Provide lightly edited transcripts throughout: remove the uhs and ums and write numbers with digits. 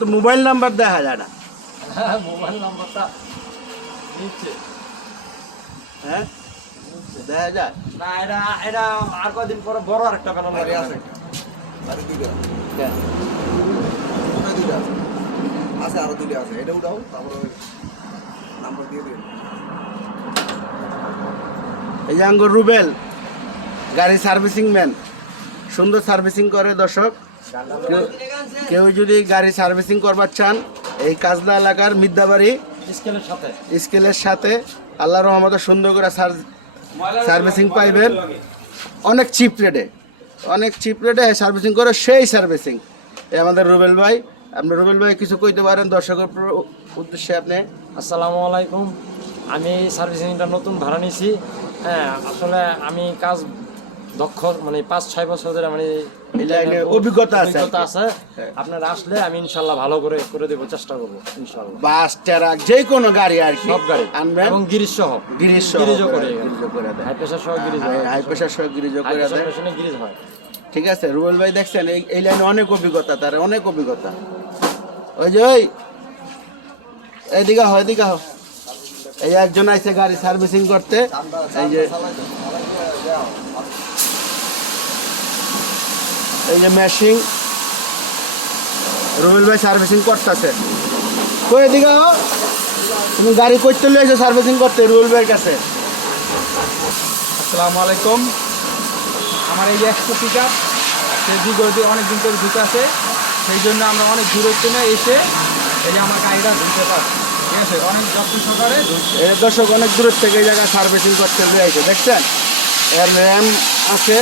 তো mobile number দেখা যায় না। হ্যাঁ মোবাইল নাম্বারটা নিচ্ছে। হ্যাঁ দেখা যায় না এটা এটা আর কয়দিন পরে বড় আরেকটা ব্যানার বাড়ি লাগে আছে বাড়ি দুইটা হ্যাঁ। কোথায় দুইটা আছে আছে আরো দুইটা আছে এটা উঠাও তারপরে নাম্বার দিয়ে দিন এই যে আঙ্গুর রুবেল গাড়ি সার্ভিসিং ম্যান, সুন্দর সার্ভিসিং করে। দর্শক কেউ যদি গাড়ি সার্ভিসিং করবার চান এই কাজলা এলাকার মিদ্যাবাড়ি স্কেলের সাথে আল্লাহর রহমতে সুন্দর করে সার্ভিসিং পাইবেন অনেক চিপ রেটে সার্ভিসিং করে সেই সার্ভিসিং। এই আমাদের রুবেল ভাই, আপনার রুবেল ভাই কিছু কইতে পারেন দর্শকের উদ্দেশ্যে আপনি? আসসালামু আলাইকুম। আমি সার্ভিসিংটা নতুন ভাড়া নিয়েছি। হ্যাঁ আসলে আমি কাজ দক্ষ, মানে 5-6 বছর ধরে মানে অভিজ্ঞতা আছে। আপনারা আসলে আমি ইনশাল্লাহ ভালো করে দেবো, চেষ্টা করবো ইনশাল্লাহ। বাস ট্রাক যে কোনো গাড়ি আর কি সব গাড়ি আনবেন এবং গিরিজ সহ করে হাই প্রেসার সহ গিরিজ করে দেয়। গিরিজ হয়। ঠিক আছে রুবেল ভাই দেখছেন এই লাইনে অনেক অভিজ্ঞতা, তার অনেক অভিজ্ঞতা। ওই যে এইদিকে হয় এই একজন আইছে গাড়ি সার্ভিসিং করতে। এই যে মেশিন রুবেল ভাই সার্ভিসিং করতেছে। কই এদিকে তুমি গাড়ি করতে লইছো সার্ভিসিং করতে রুবেল ভাইয়ের কাছে। আসসালামু আলাইকুম। আমার এই এক্সপো পিকআপ সে বিগত অনেকদিন ধরে ঢুকে আছে, সেই জন্য আমরা অনেক দূরত্ব নিয়ে এসে এই যে আমার গাড়িটা ধুতে পারছি। ঠিক আছে, অনেক যত্ন সহকারে দর্শক অনেক দূর থেকে এই জায়গায় সার্ভিসিং করতে লইছে, দেখছেন এর র্যাম আছে।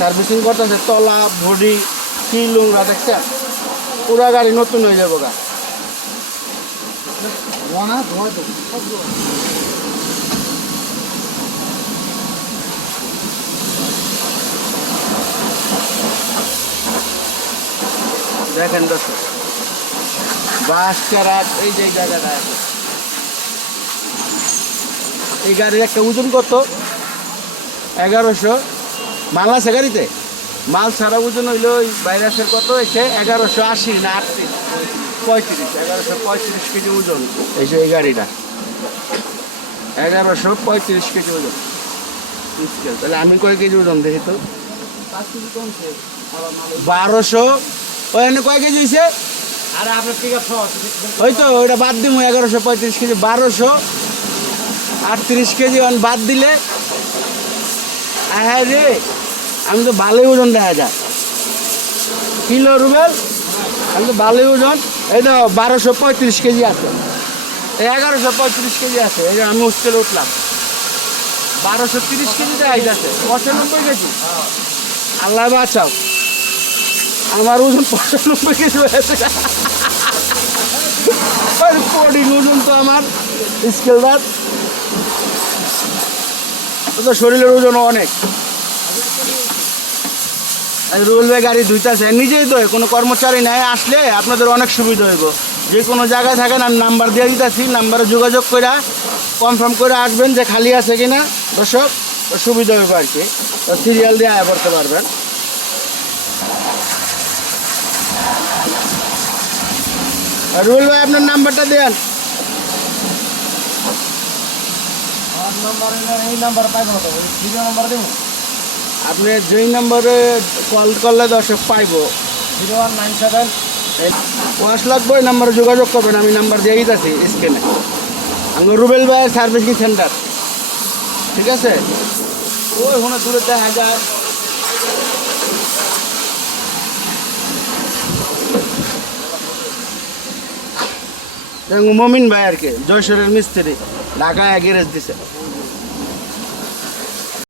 সার্ভিসিং করতেছে তলা বডি কি লুঙ্গা, দেখছেন পুরা গাড়ি নতুন হয়ে যাবো গা। দেখেন দর্শক বাস ট্রাক এই যে জায়গাটা আছে, এই গাড়ির একটা ওজন কত 1100। মাল আছে গাড়িতে, মাল ছাড়া ওজন হইল ওই ভাইরাসের কত হয়েছে 1180 না 1135 কেজি ওজন। এই যে এই গাড়িটা 1135 কেজি ওজন। তাহলে আমি কয় কেজি ওজন দেখি তো 1200। ওখানে কয় কেজি হয়েছে? আরে আপনার পিকআপ সহ ওই তো ওইটা বাদ দিব 1135 কেজি, 1238 কেজি বাদ দিলে হ্যাঁ রে আমি তো ভালোই ওজন দেখা যায় কিলো রুবেল, আমি তো ভালোই ওজন। এই তো 1235 কেজি আছে, 1135 কেজি আছে। এই যে আমি হোস্টেলে উঠলাম 1230 কেজিতে আইতাছে 95 কেজি। আল্লাহ বাঁচাও, আমার ওজন 95 কেজি হয়েছে। কোডিং ওজন তো আমার স্কেলদার, তো শরীরের ওজন অনেক। রুবেল ভাই গাড়ি ধুইতেছে নিজেই তো, কোনো কর্মচারী নাই, আসলে আপনাদের অনেক সুবিধা হইব। যে কোনো জায়গায় থাকেন আমি নাম্বার দিয়ে দিতেছি, নাম্বারে যোগাযোগ করে কনফার্ম করে আসবেন যে খালি আছে কিনা। দর্শক সুবিধা হইব আর কি, সিরিয়াল দিয়ে আয়া করতে পারবেন। রুবেল ভাই আপনার নাম্বারটা দেন। এই নাম্বার পাইব না তো, ভিডিও নাম্বার দেবো। আপনি যেই নম্বরে কল করলে দর্শক পাইব 0197 ওয়াশ লাগবে, ওই নাম্বারে যোগাযোগ করবেন। আমি নাম্বার দিয়ে দিতেছি স্ক্রিনে। আমি রুবেল ভাইয়ের সার্ভিসিং সেন্টার, ঠিক আছে? ওই ওখানে দূরে দেখা যায়। মমিন ভাই আর কি, জয়সরের মিস্ত্রি, ঢাকায় গ্যারেজ দিছে।